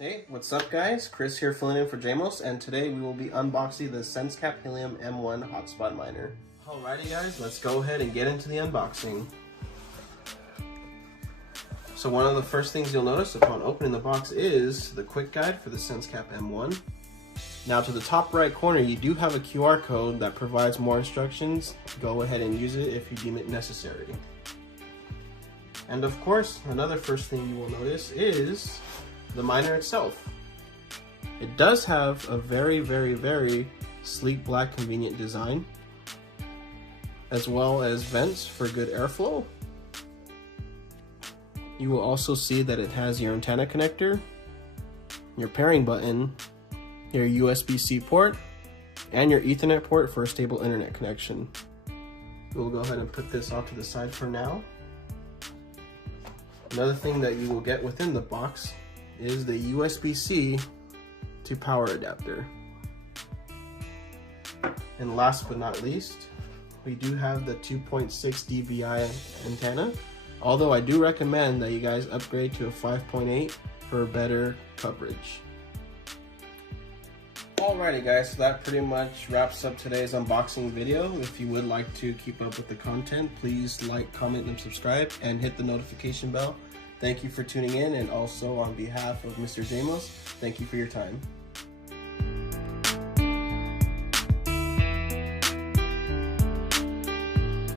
Hey, what's up guys? Chris here filling in for Jamos, and today we will be unboxing the Sensecap Helium M1 Hotspot miner. Alrighty guys, let's go ahead and get into the unboxing. So one of the first things you'll notice upon opening the box is the quick guide for the Sensecap M1. Now to the top right corner, you do have a QR code that provides more instructions. Go ahead and use it if you deem it necessary. And of course, another first thing you will notice is the miner itself. It does have a very sleek black convenient design, as well as vents for good airflow. You will also see that it has your antenna connector, your pairing button, your USB-C port, and your Ethernet port for a stable internet connection. We'll go ahead and put this off to the side for now. Another thing that you will get within the box is the USB-C to power adapter. And last but not least, we do have the 2.6 dBi antenna, although I do recommend that you guys upgrade to a 5.8 for better coverage. Alrighty guys, so that pretty much wraps up today's unboxing video. If you would like to keep up with the content, please like, comment, and subscribe, and hit the notification bell. Thank you for tuning in, and also on behalf of Mr. Jamos, thank you for your time.